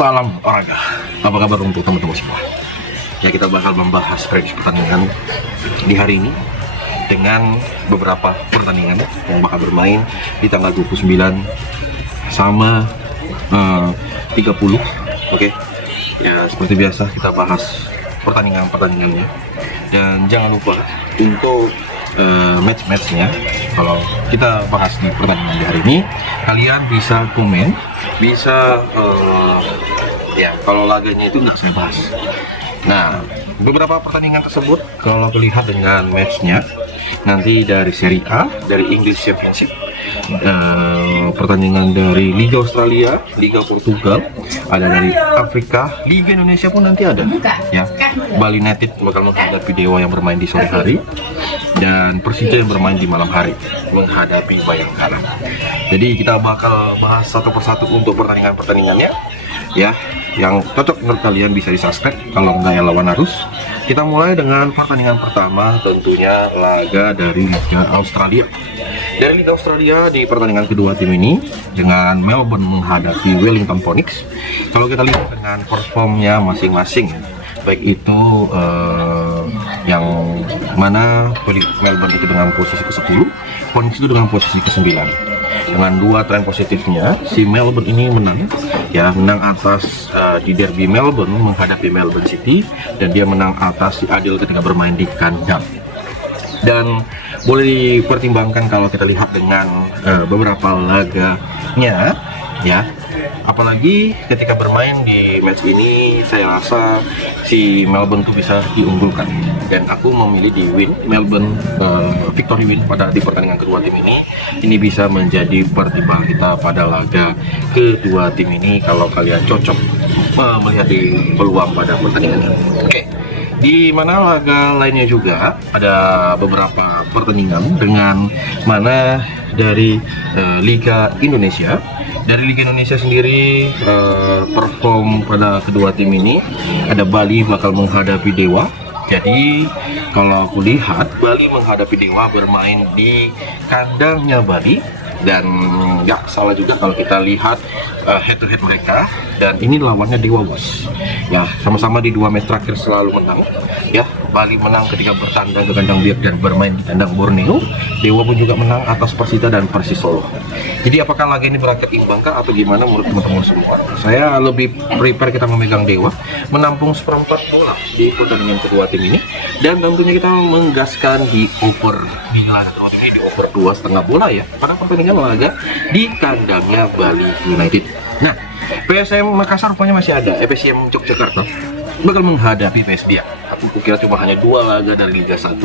Salam olahraga. Apa kabar untuk teman-teman semua? Ya, kita bakal membahas prediksi pertandingan di hari ini dengan beberapa pertandingan yang bakal bermain di tanggal 29 sama 30. Oke. Ya, seperti biasa kita bahas pertandingannya. Dan jangan lupa untuk match-matchnya. Kalau kita bahas di pertandingan di hari ini, kalian bisa komen, bisa ya kalau laganya itu nggak saya bahas. Nah, beberapa pertandingan tersebut kalau dilihat dengan matchnya nanti dari Serie A, dari English Championship, pertandingan dari Liga Australia, Liga Portugal, ada dari Afrika, Liga Indonesia pun nanti ada. Ya, Bali United bakal menghadapi Dewa yang bermain di sore hari, dan Persija yang bermain di malam hari menghadapi Bayangkara. Jadi kita bakal bahas satu persatu untuk pertandingannya, ya, yang cocok menurut kalian bisa di-subscribe, kalau enggak ya lawan arus. Kita mulai dengan pertandingan pertama, tentunya laga dari Liga Australia. Dari Liga Australia di pertandingan kedua tim ini dengan Melbourne menghadapi Wellington Phoenix. Kalau kita lihat dengan performnya masing-masing, baik itu yang mana Melbourne itu dengan posisi ke-10, Phoenix itu dengan posisi ke-9. Dengan dua tren positifnya, si Melbourne ini menang, ya, menang atas di derby Melbourne menghadapi Melbourne City, dan dia menang atas si Adil ketika bermain di kandang. Dan boleh dipertimbangkan kalau kita lihat dengan beberapa laganya, ya, apalagi ketika bermain di match ini, saya rasa si Melbourne tuh bisa diunggulkan, dan aku memilih di win Melbourne, victory win di pertandingan kedua tim ini. Ini bisa menjadi pertimbangan kita pada laga kedua tim ini kalau kalian cocok melihat di peluang pada pertandingan ini. Oke. Di mana laga lainnya juga ada beberapa pertandingan dengan mana dari Liga Indonesia. Dari Liga Indonesia sendiri, perform pada kedua tim ini, ada Bali bakal menghadapi Dewa. Jadi kalau aku lihat, Bali menghadapi Dewa bermain di kandangnya Bali, dan nggak salah juga kalau kita lihat head to head mereka, dan ini lawannya Dewa, bos. Ya, sama-sama di dua match terakhir selalu menang. Ya, Bali menang ketika bertandang ke kandang Biak dan bermain di kandang Borneo. Dewa pun juga menang atas Persita dan Persis Solo. Jadi apakah laga ini berakhir imbang kah atau gimana menurut teman-teman semua? Saya lebih prepare kita memegang Dewa, menampung seperempat bola di pertandingan kedua tim ini, dan tentunya kita menggaskan di over di laga kedua tim ini, di over 2,5 bola, ya, pada pertandingan laga di kandangnya Bali United. Nah, PSM Makassar rupanya masih ada. PSM Yogyakarta bakal menghadapi PS Biak. Aku kira cuma hanya dua laga dari Liga 1.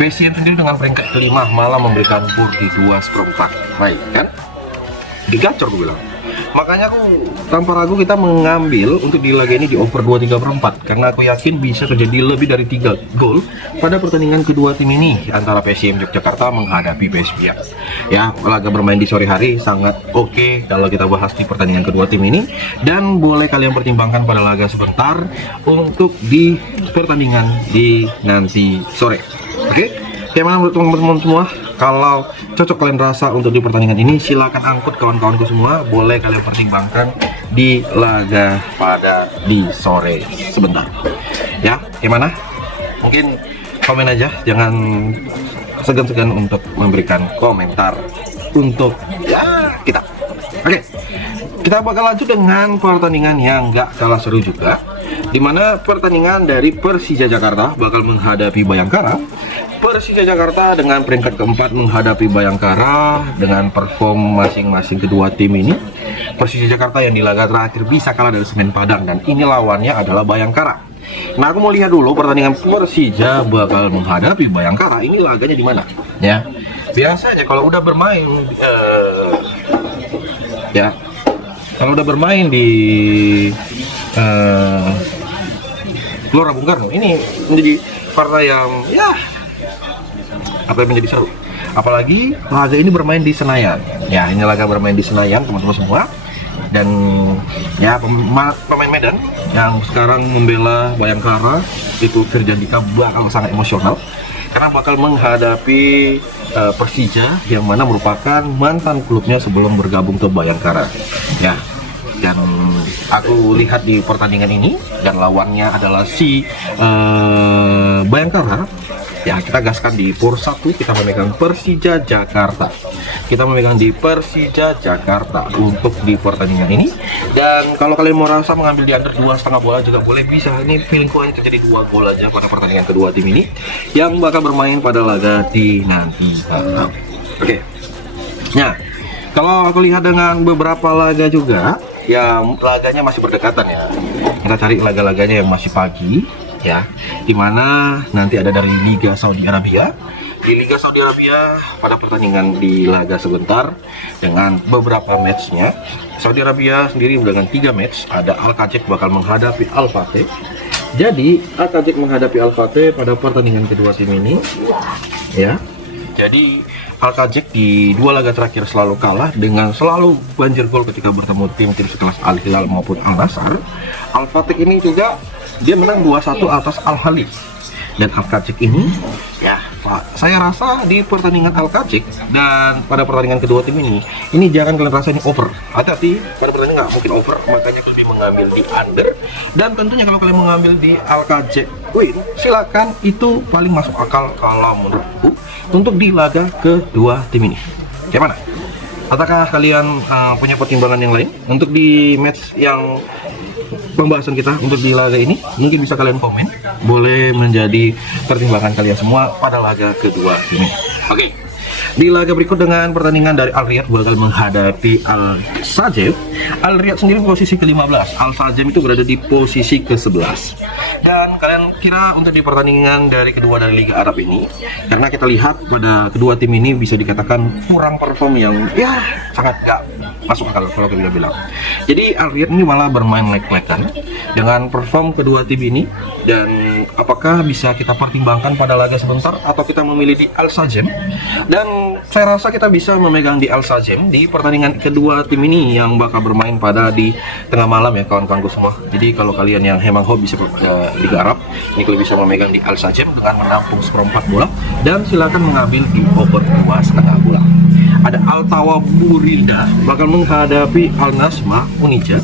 PSM sendiri dengan peringkat kelima malah memberikan bur di 2/4. Baik kan? Digacor gue bilang. Makanya aku tanpa ragu kita mengambil untuk di laga ini di over 2/3/4, karena aku yakin bisa terjadi lebih dari 3 gol pada pertandingan kedua tim ini antara PSM Yogyakarta menghadapi PS Biak. Ya, laga bermain di sore hari sangat oke kalau kita bahas di pertandingan kedua tim ini, dan boleh kalian pertimbangkan pada laga sebentar untuk di pertandingan di nanti sore. Oke? Bagaimana menurut teman-teman semua? Kalau cocok kalian rasa untuk di pertandingan ini, silakan angkut kawan-kawanku semua. Boleh kalian pertimbangkan di laga pada di sore sebentar. Ya, gimana? Mungkin komen aja, jangan segan-segan untuk memberikan komentar untuk ya kita. Oke, kita bakal lanjut dengan pertandingan yang nggak kalah seru juga, dimana pertandingan dari Persija Jakarta bakal menghadapi Bayangkara. Persija Jakarta dengan peringkat keempat menghadapi Bayangkara dengan perform masing-masing kedua tim ini. Persija Jakarta yang di laga terakhir bisa kalah dari Semen Padang, dan ini lawannya adalah Bayangkara. Nah, aku mau lihat dulu pertandingan Persija bakal menghadapi Bayangkara. Ini laganya di mana? Ya, biasanya kalau udah bermain ya, kalau udah bermain di Gelora Bung Karno, ini menjadi partai yang ya apa yang menjadi seru. Apalagi laga ini bermain di Senayan. Ya, ini laga bermain di Senayan, teman-teman semua. Dan ya, pemain Medan yang sekarang membela Bayangkara itu Firjandika bakal sangat emosional karena bakal menghadapi Persija yang mana merupakan mantan klubnya sebelum bergabung ke Bayangkara. Ya, dan aku lihat di pertandingan ini dan lawannya adalah si Bayangkara. Ya, kita gaskan di POR 1, kita memegang Persija Jakarta. Kita memegang di Persija Jakarta untuk di pertandingan ini. Dan kalau kalian mau rasa mengambil di under 2,5 bola juga boleh, bisa. Ini feelingku hanya terjadi 2 gol aja pada pertandingan kedua tim ini yang bakal bermain pada laga di nanti malam. Oke. Nah, kalau aku lihat dengan beberapa laga juga yang laganya masih berdekatan ya. Kita cari laga-laganya yang masih pagi ya, dimana nanti ada dari Liga Saudi Arabia. Di Liga Saudi Arabia pada pertandingan di laga sebentar dengan beberapa matchnya. Saudi Arabia sendiri dengan 3 match. Ada Al-Qajek bakal menghadapi Al-Fateh. Jadi Al-Qajek menghadapi Al-Fateh pada pertandingan kedua tim ini ya. Jadi Al-Qajek di 2 laga terakhir selalu kalah dengan selalu banjir gol ketika bertemu tim-tim sekelas Al-Hilal maupun Al-Nassr. Al-Fateh ini juga dia menang 2-1 atas Al-Ahli. Dan Al-Qajek ini ya Pak, saya rasa di pertandingan Al-Qajek dan pada pertandingan kedua tim ini jangan kalian rasa ini over. Hati-hati, pada pertandingan nggak mungkin over, makanya lebih mengambil di under. Dan tentunya kalau kalian mengambil di Al-Qajek win, silakan, itu paling masuk akal kalau menurutku untuk di laga kedua tim ini. Gimana? Apakah kalian punya pertimbangan yang lain untuk di match yang pembahasan kita untuk di laga ini? Mungkin bisa kalian komen, boleh menjadi pertimbangan kalian semua pada laga kedua ini. Oke, di laga berikut dengan pertandingan dari Al-Riyad bakal menghadapi Al-Sajem. Al-Riyad sendiri posisi ke-15, Al-Sajem itu berada di posisi ke-11. Dan kalian kira untuk di pertandingan dari kedua dari Liga Arab ini, karena kita lihat pada kedua tim ini bisa dikatakan kurang perform yang ya sangat gak masuk akal kalau kita bilang. Jadi Al-Riyad ini malah bermain lek-lekan dengan perform kedua tim ini. Dan apakah bisa kita pertimbangkan pada laga sebentar atau kita memilih di Al-Sajem? Dan saya rasa kita bisa memegang di Al-Sajem di pertandingan kedua tim ini yang bakal bermain pada di tengah malam ya kawan-kawanku semua. Jadi kalau kalian yang memang hobi seperti Liga Arab, ini kalian bisa memegang di Al-Sajem dengan menampung 1/4 bola dan silakan mengambil di over 2,5 bola. Ada Al-Tawa Burilda bakal menghadapi Al-Nasma Unija.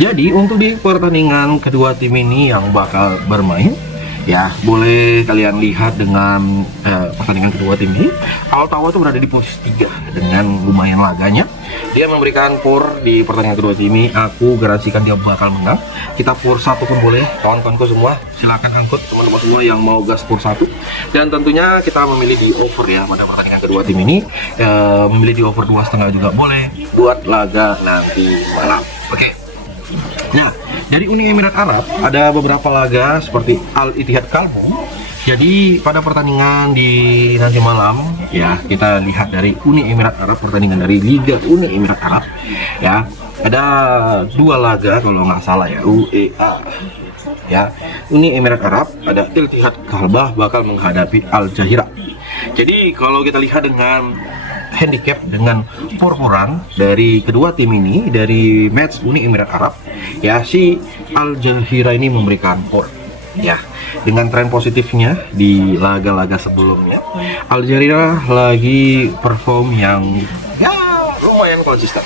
Jadi untuk di pertandingan kedua tim ini yang bakal bermain ya, boleh kalian lihat dengan pertandingan kedua tim ini. Al-Tawa itu berada di posisi 3 dengan lumayan laganya. Dia memberikan POR di pertandingan kedua tim ini. Aku garansikan dia bakal menang. Kita POR 1 pun boleh, kawan-kawanku semua. Silakan angkut teman-teman semua yang mau gas POR 1. Dan tentunya kita memilih di over ya pada pertandingan kedua tim ini. Memilih di over 2,5 juga boleh buat laga nanti malam. Oke. Nah, dari Uni Emirat Arab ada beberapa laga seperti Al-Ittihad Kalbu. Jadi pada pertandingan di nanti malam ya, kita lihat dari Uni Emirat Arab, pertandingan dari Liga Uni Emirat Arab ya, ada 2 laga kalau nggak salah ya, UEA ya, Uni Emirat Arab. Ada Al-Ittihad Kalbah bakal menghadapi Al-Jahira. Jadi kalau kita lihat dengan handicap dengan POR-PORan dari kedua tim ini dari match Uni Emirat Arab ya, si Al-Jahira ini memberikan POR ya, dengan tren positifnya di laga-laga sebelumnya. Al-Jahira lagi perform yang ya lumayan konsisten.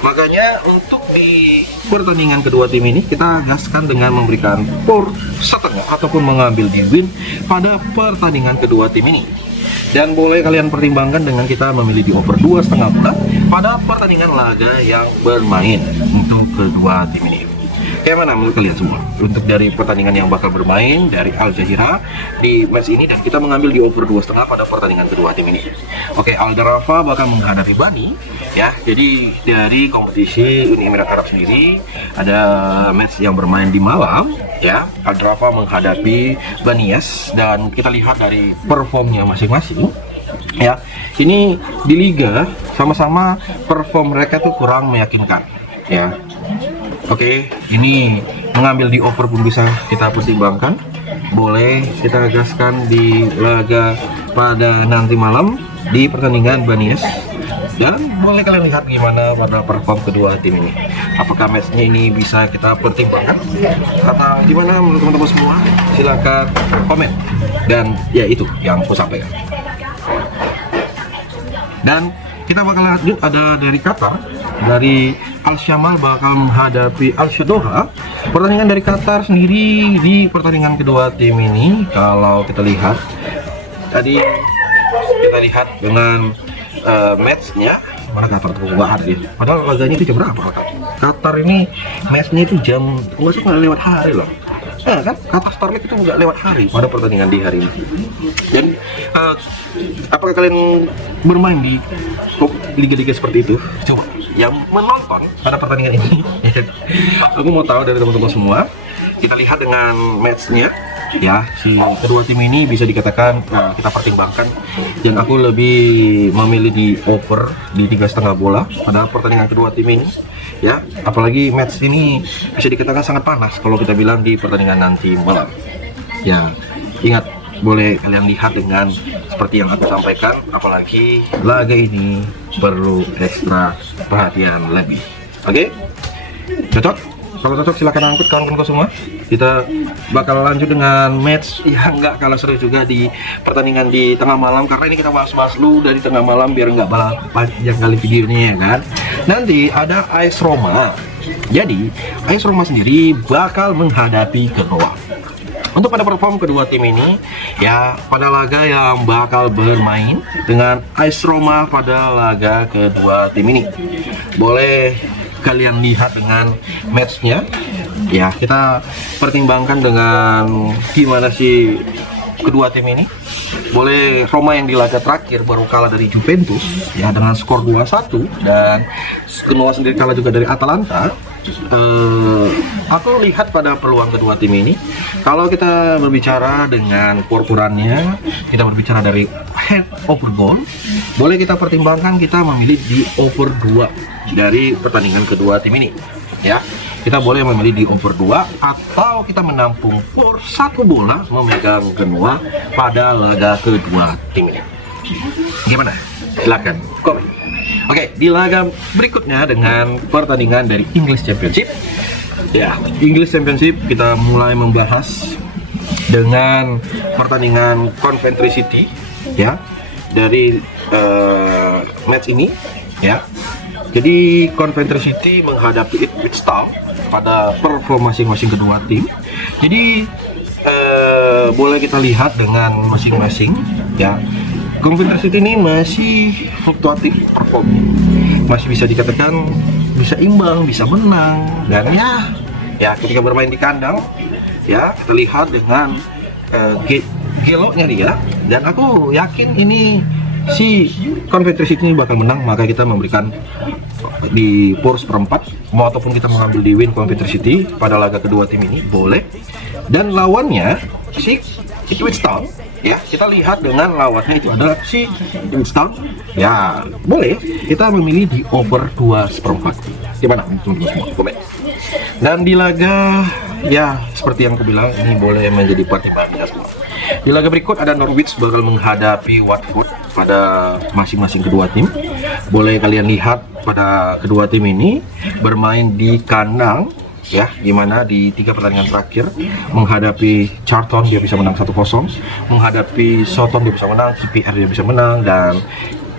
Makanya untuk di pertandingan kedua tim ini kita gaskan dengan memberikan POR 1/5 ataupun mengambil di win pada pertandingan kedua tim ini. Dan boleh kalian pertimbangkan dengan kita memilih di over 2,5 bola pada pertandingan laga yang bermain untuk kedua tim ini. Kayak mana menurut kalian semua untuk dari pertandingan yang bakal bermain dari Al-Jahira di match ini, dan kita mengambil di over 2,5 pada pertandingan kedua tim ini. Oke, Al-Darafa bakal menghadapi Bani ya. Jadi dari kompetisi Uni Emirat Arab sendiri ada match yang bermain di malam ya. Al-Darafa menghadapi Banias dan kita lihat dari performnya masing-masing ya. Ini di liga sama-sama perform mereka tuh kurang meyakinkan ya. Oke, ini mengambil di over pun bisa kita pertimbangkan. Boleh kita gaskan di laga pada nanti malam di pertandingan Banias. Dan boleh kalian lihat gimana pada perform kedua tim ini. Apakah matchnya ini bisa kita pertimbangkan atau gimana menurut teman-teman semua? Silakan komen. Dan ya itu yang aku sampaikan. Dan kita bakal lanjut ada dari Qatar, dari Al-Shamal bakal menghadapi Al-Shadora. Pertandingan dari Qatar sendiri di pertandingan kedua tim ini, kalau kita lihat tadi dengan matchnya, mana Qatar tuh nggak hadir. Padahal laganya itu jam berapa Qatar ini? Matchnya itu jam nggak lewat hari loh. Kan Qatar Star League itu nggak lewat hari pada pertandingan di hari ini. Dan apakah kalian bermain di liga-liga seperti itu? Coba yang menonton pada pertandingan ini, aku mau tahu dari teman-teman semua. Kita lihat dengan matchnya, ya, si kedua tim ini bisa dikatakan kita pertimbangkan, dan aku lebih memilih di over di 3,5 bola pada pertandingan kedua tim ini. Ya, apalagi match ini bisa dikatakan sangat panas kalau kita bilang di pertandingan nanti malam. Ya, ingat, boleh kalian lihat dengan seperti yang aku sampaikan, apalagi laga ini perlu ekstra perhatian lebih. Oke? Cocok? Kalau cocok silahkan angkut kawan-kawanku semua. Kita bakal lanjut dengan match yang nggak kalah seru juga di pertandingan di tengah malam, karena ini kita bahas-bahas dulu dari tengah malam biar nggak panjang kali videonya, ya kan. Nanti ada AS Roma. Jadi AS Roma sendiri bakal menghadapi Genoa. Untuk pada perform kedua tim ini, ya, pada laga yang bakal bermain dengan AS Roma pada laga kedua tim ini, boleh kalian lihat dengan matchnya, ya, kita pertimbangkan dengan gimana sih kedua tim ini. Boleh Roma yang di laga terakhir baru kalah dari Juventus, ya, dengan skor 2-1, dan Genoa sendiri kalah juga dari Atalanta. Aku lihat pada peluang kedua tim ini, kalau kita berbicara dengan ukurannya, kita berbicara dari head over goal, boleh kita pertimbangkan kita memilih di over 2 dari pertandingan kedua tim ini, ya. Kita boleh memilih di over 2 atau kita menampung for 1 bola memegang Genoa pada laga kedua tim ini. Gimana? Silakan komen. Oke, di laga berikutnya dengan pertandingan dari English Championship. Ya, English Championship kita mulai membahas dengan pertandingan Coventry City, ya, dari match ini, ya. Jadi Coventry City menghadapi Ipswich Town pada perform masing-masing kedua tim. Jadi boleh kita lihat dengan masing-masing, ya. Coventry City ini masih fluktuatif perform, masih bisa dikatakan bisa imbang, bisa menang, dan ya ketika bermain di kandang, ya, kita lihat dengan geloknya dia, dan aku yakin ini si Coventry City ini bakal menang, maka kita memberikan di power seperempat, ataupun kita mengambil di win Coventry City pada laga kedua tim ini boleh. Dan lawannya si Ipswich Town, ya, kita lihat dengan lawannya itu adalah si Ipswich Town, ya, boleh kita memilih di over 2/4. Gimana teman-teman semua? Komen. Dan di laga, ya, seperti yang aku bilang, ini boleh menjadi pertimbangan semua. Di laga berikut ada Norwich bakal menghadapi Watford pada masing-masing kedua tim. Boleh kalian lihat pada kedua tim ini bermain di kandang, ya, gimana di 3 pertandingan terakhir menghadapi Charlton dia bisa menang 1-0, menghadapi Southampton dia bisa menang, QPR dia bisa menang, dan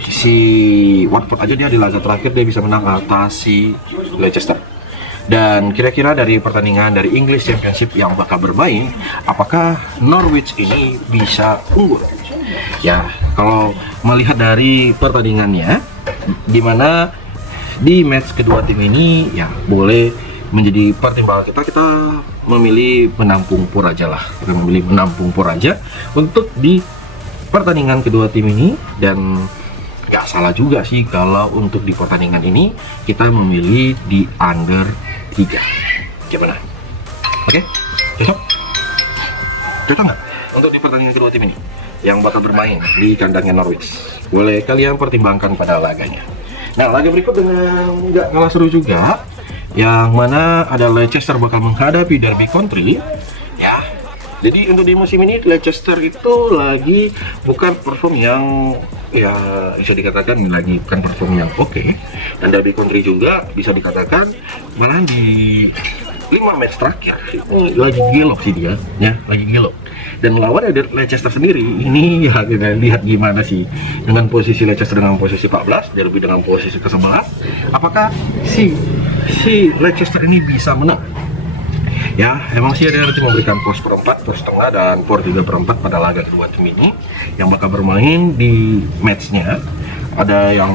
si Watford aja dia di laga terakhir dia bisa menang atas si Leicester. Dan kira-kira dari pertandingan dari English Championship yang bakal bermain, apakah Norwich ini bisa unggul? Ya, kalau melihat dari pertandingannya, dimana di match kedua tim ini, ya, boleh menjadi pertimbangan kita memilih menampung pur aja lah, kita memilih menampung pur aja untuk di pertandingan kedua tim ini. Dan nggak salah juga sih kalau untuk di pertandingan ini kita memilih di under 3. Gimana? Oke? Cocok? Cocok nggak untuk di pertandingan kedua tim ini yang bakal bermain di kandangnya Norwich? Boleh kalian pertimbangkan pada laganya. Nah, laga berikut dengan nggak kalah seru juga, yang mana ada Leicester bakal menghadapi Derby County, ya. Jadi untuk di musim ini Leicester itu lagi bukan perform yang, ya, bisa dikatakan lagi bukan perform yang oke. Dan Derby County juga bisa dikatakan malahan di 5 match terakhir lagi gelok sih dia, ya, lagi gelok. Dan lawan Leicester sendiri ini, ya, kita lihat gimana sih dengan posisi Leicester dengan posisi 14, Derby dengan posisi ke-11. Apakah si si Leicester ini bisa menang? Ya, emang sih ada nanti memberikan por seperempat, por setengah, dan por 3/4 pada laga kedua tim ini yang bakal bermain di matchnya. Ada yang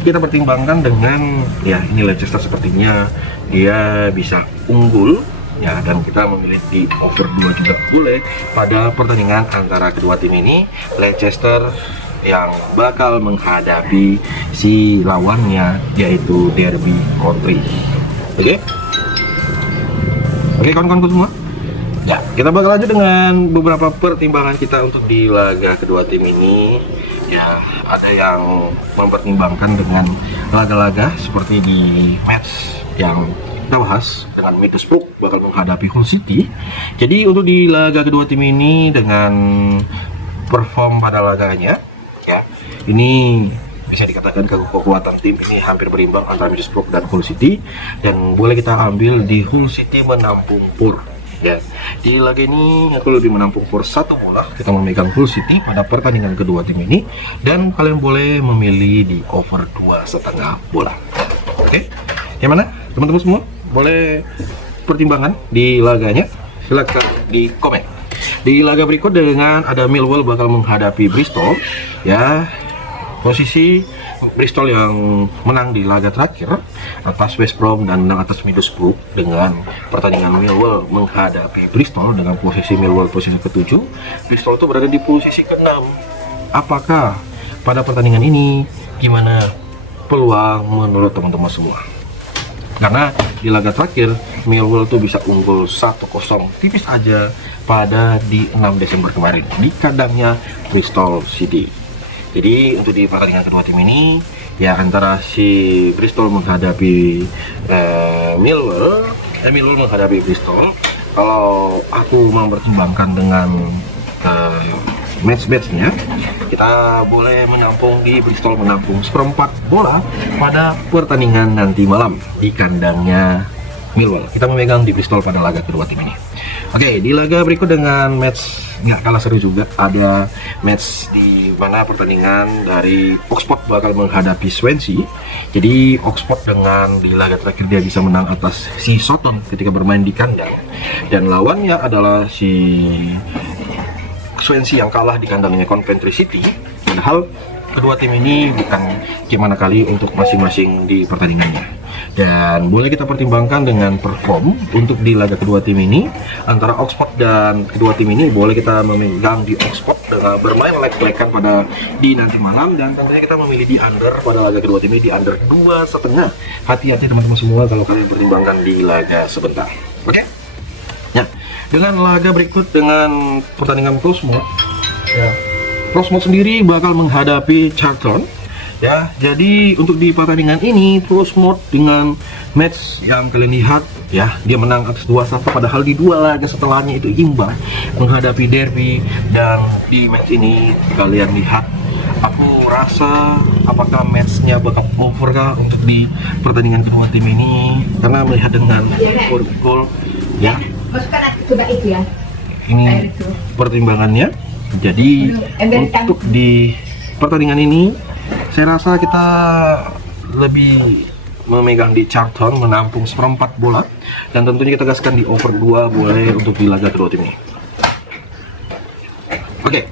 kita pertimbangkan dengan, ya ini Leicester sepertinya dia bisa unggul, ya, dan kita memilih di over 2 juga boleh pada pertandingan antara kedua tim ini. Leicester yang bakal menghadapi si lawannya yaitu Derby County. Oke kawan-kawanku semua, ya kita bakal lanjut dengan beberapa pertimbangan kita untuk di laga kedua tim ini. Ya, ada yang mempertimbangkan dengan laga-laga seperti di match yang kita bahas dengan Middlesbrough bakal menghadapi Hull City. Jadi untuk di laga kedua tim ini dengan perform pada laganya, ya ini bisa dikatakan kekuatan tim ini hampir berimbang antara Middlesbrough dan Hull City, dan boleh kita ambil di Hull City menampung por. Ya, di laga ini aku lebih menampung por 1 bola. Kita memegang Hull City pada pertandingan kedua tim ini, dan kalian boleh memilih di over 2,5 bola. Oke, yang mana teman-teman semua boleh pertimbangan di laganya? Silakan di komen. Di laga berikut dengan ada Millwall bakal menghadapi Bristol, ya. Posisi Bristol yang menang di laga terakhir atas West Brom dan menang atas Middlesbrough, dengan pertandingan Millwall menghadapi Bristol dengan posisi Millwall posisi ke-7, Bristol itu berada di posisi ke-6. Apakah pada pertandingan ini gimana peluang menurut teman-teman semua? Karena di laga terakhir Millwall itu bisa unggul 1-0 tipis aja pada di 6 Desember kemarin di kandangnya Bristol City. Jadi untuk di pertandingan kedua tim ini, ya antara si Bristol menghadapi Millwall menghadapi Bristol, kalau aku mempertimbangkan dengan match-matchnya, kita boleh menampung di Bristol menampung 1/4 bola pada pertandingan nanti malam di kandangnya Millwall. Kita memegang di Bristol pada laga kedua tim ini. Oke, di laga berikut dengan match nggak kalah seru juga, ada match di mana pertandingan dari Oxford bakal menghadapi Swansea. Jadi Oxford dengan di laga terakhir dia bisa menang atas si Soton ketika bermain di kandang, dan lawannya adalah si Swansea yang kalah di kandangnya Coventry City. Padahal kedua tim ini bukan gimana kali untuk masing-masing di pertandingannya. Dan boleh kita pertimbangkan dengan perform untuk di laga kedua tim ini antara Oxford dan kedua tim ini, boleh kita memegang di Oxford dengan bermain leg-legan pada di nanti malam, dan tentunya kita memilih di under pada laga kedua tim ini di under 2,5. Hati-hati teman-teman semua kalau kalian pertimbangkan di laga sebentar. Oke? Ya, dengan laga berikut dengan pertandingan Portsmouth, ya, Portsmouth sendiri bakal menghadapi Charlton. Ya, jadi untuk di pertandingan ini Portsmouth dengan match yang kalian lihat, ya, dia menang atas 2-1, padahal di dua laga setelahnya itu imbang menghadapi Derby. Dan di match ini kalian lihat, aku rasa apakah matchnya bakal over kah untuk di pertandingan kedua tim ini, karena melihat dengan gol, ya, ini pertimbangannya. Jadi untuk di pertandingan ini saya rasa kita lebih memegang di Charlton menampung 1/4 bola, dan tentunya kita gaskan di over 2 boleh untuk di laga kedua tim ini. Oke,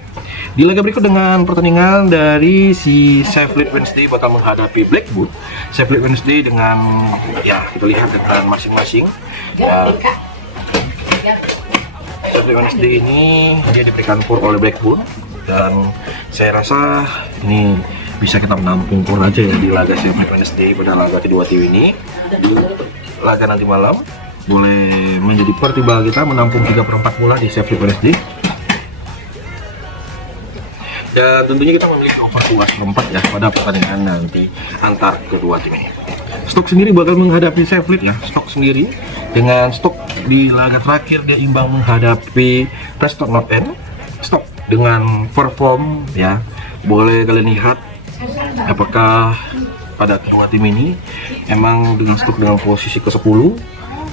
di laga berikut dengan pertandingan dari si Sheffield Wednesday bakal menghadapi Blackburn. Sheffield Wednesday dengan, ya kita lihat dengan masing-masing, ya, Sheffield Wednesday ini dia diberikan por oleh Blackburn, dan saya rasa ini bisa kita menampung por aja ya di laga Sheffield Wednesday pada laga kedua tim ini. Di laga nanti malam boleh menjadi pertimbangan kita menampung 3/4 bola di Sheffield Wednesday, dan tentunya kita memiliki over 2,4 ya pada pertandingan nanti antar kedua tim ini. Stoke sendiri bakal menghadapi Sheffield, ya. Stoke sendiri dengan Stoke di laga terakhir dia imbang menghadapi Preston North End. Stoke dengan perform, ya, boleh kalian lihat apakah pada kedua tim ini emang dengan Stoke dengan posisi ke-10,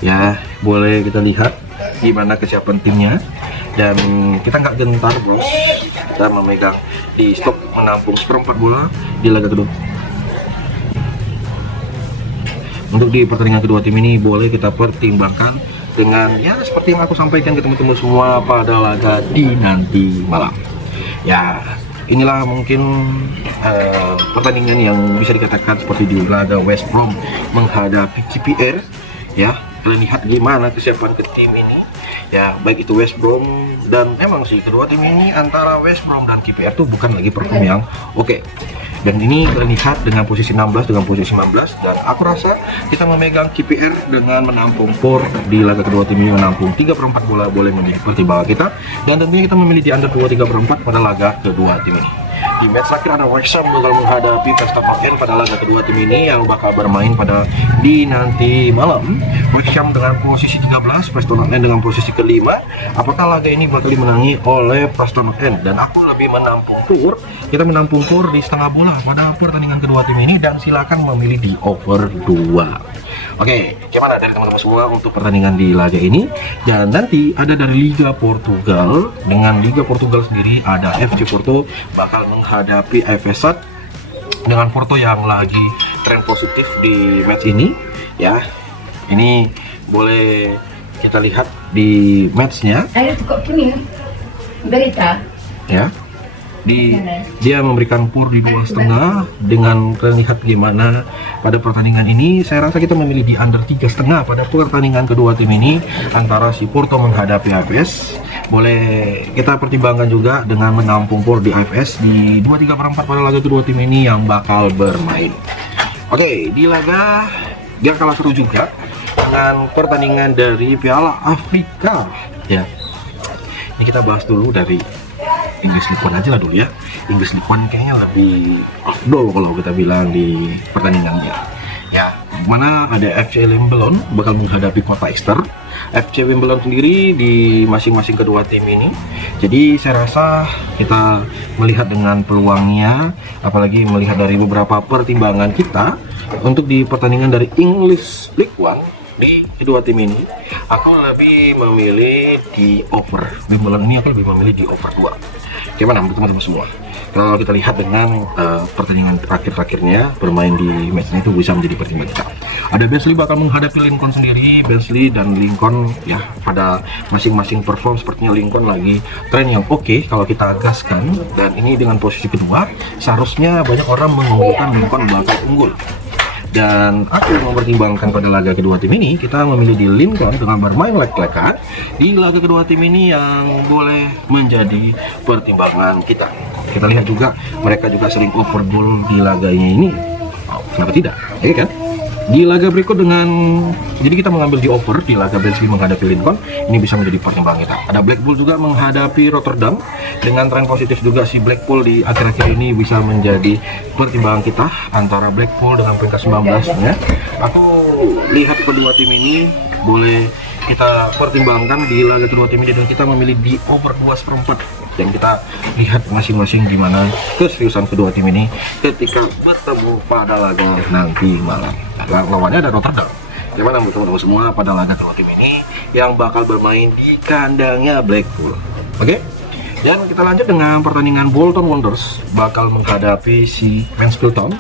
ya, boleh kita lihat gimana kesiapan timnya. Dan kita nggak gentar bos, kita memegang di Stoke menampung 1/4 bola di laga kedua untuk di pertandingan kedua tim ini boleh kita pertimbangkan dengan ya seperti yang aku sampaikan ke teman-teman semua pada laga di nanti malam. Ya, inilah mungkin pertandingan yang bisa dikatakan seperti di laga West Brom menghadapi KPR. Ya, kalian lihat gimana kesiapan ke tim ini. Ya, baik itu West Brom, dan memang sih kedua tim ini antara West Brom dan KPR tuh bukan lagi perform yang oke. Dan ini kalian lihat dengan posisi 16 dengan posisi 19, dan aku rasa kita memegang KPR dengan menampung POR di laga kedua tim ini, menampung 3/4 bola boleh menjadi pertimbangan kita, dan tentunya kita memilih di under 2/3/4 pada laga kedua tim ini. Di match terakhir ada West Ham bakal menghadapi Preston North End pada laga kedua tim ini yang bakal bermain pada di nanti malam. West Ham dengan posisi 13, Preston North End dengan posisi kelima. Apakah laga ini bakal dimenangi oleh Preston North End? Dan aku lebih menampung POR. Kita menampung POR di setengah bola pada pertandingan kedua tim ini, dan silakan memilih di over 2. Oke, gimana dari teman-teman semua untuk pertandingan di laga ini? Dan nanti ada dari Liga Portugal. Dengan Liga Portugal sendiri ada FC Porto bakal menghadapi AFC dengan Porto yang lagi tren positif di match ini. Ya, ini boleh kita lihat di matchnya. Ya. Dia memberikan POR di 2,5, dengan kalian lihat gimana pada pertandingan ini. Saya rasa kita memilih di under 3,5 pada pertandingan kedua tim ini antara si Porto menghadapi AFS. Boleh kita pertimbangkan juga dengan menampung POR di AFS di 2/3/4 pada laga kedua tim ini yang bakal bermain. Oke, di laga dia kalah seru juga dengan pertandingan dari Piala Afrika. Ya, ini kita bahas dulu dari English League One aja lah dulu ya. English League One kayaknya lebih afdol kalau kita bilang di pertandingannya. Ya, mana ada FC Wimbledon bakal menghadapi Kota Exeter. FC Wimbledon sendiri di masing-masing kedua tim ini. Jadi saya rasa kita melihat dengan peluangnya, apalagi melihat dari beberapa pertimbangan kita untuk di pertandingan dari English League One di kedua tim ini, aku lebih memilih di over. Wimbledon ini aku lebih memilih di over 2. Gimana teman-teman semua? Kalau kita lihat dengan pertandingan terakhir-terakhirnya bermain di match ini itu bisa menjadi pertimbangan kita. Ada Barnsley bakal menghadapi Lincoln sendiri. Barnsley dan Lincoln ya pada masing-masing perform, sepertinya Lincoln lagi tren yang oke kalau kita gaskan, dan ini dengan posisi kedua seharusnya banyak orang mengunggulkan Lincoln bakal unggul. Dan aku mempertimbangkan pada laga kedua tim ini, kita memilih di Lincoln dengan bermain lek-lekan di laga kedua tim ini yang boleh menjadi pertimbangan kita. Kita lihat juga mereka juga sering over goal di laganya ini. Oh, kenapa tidak? Ya kan? Di laga berikut jadi kita mengambil di over di laga Barnsley menghadapi Lincoln, ini bisa menjadi pertimbangan kita. Ada Blackpool juga menghadapi Rotterdam, dengan tren positif juga si Blackpool di akhir-akhir ini bisa menjadi pertimbangan kita antara Blackpool dengan peringkat 19 ya. Aku lihat kedua tim ini boleh kita pertimbangkan di laga kedua tim ini, dan kita memilih di over 2/4, dan kita lihat masing-masing gimana keseriusan kedua tim ini ketika bertemu pada laga nanti malam. Lawannya ada Rotterdam. Gimana teman-teman semua pada laga kedua tim ini yang bakal bermain di kandangnya Blackpool. Oke? Dan kita lanjut dengan pertandingan Bolton Wanderers bakal menghadapi si Mansfield Town.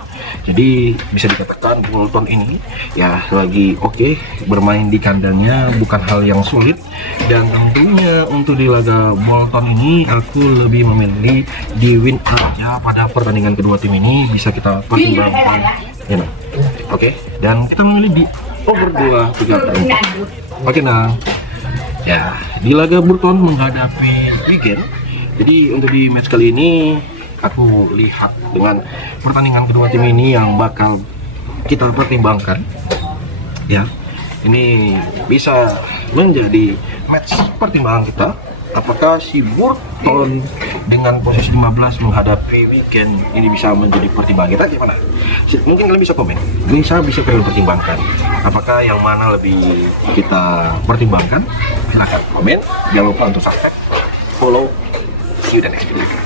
Jadi bisa dikatakan Bolton ini ya lagi oke bermain di kandangnya, bukan hal yang sulit. Dan tentunya untuk di laga Bolton ini aku lebih memilih di win aja pada pertandingan kedua tim ini, bisa kita pertimbangkan ya, nah. Oke, dan kita memilih di over 2/3/4. Oke, nah ya di laga Burton menghadapi Wigan. Jadi untuk di match kali ini aku lihat dengan pertandingan kedua tim ini yang bakal kita pertimbangkan ya, ini bisa menjadi match pertimbangan kita. Apakah si Burton dengan posisi 15 menghadapi Wigan ini bisa menjadi pertimbangan kita? Gimana? Mungkin kalian bisa komen, bisa kalian pertimbangkan apakah yang mana lebih kita pertimbangkan. Silahkan komen, jangan lupa untuk subscribe, follow. See you the next video.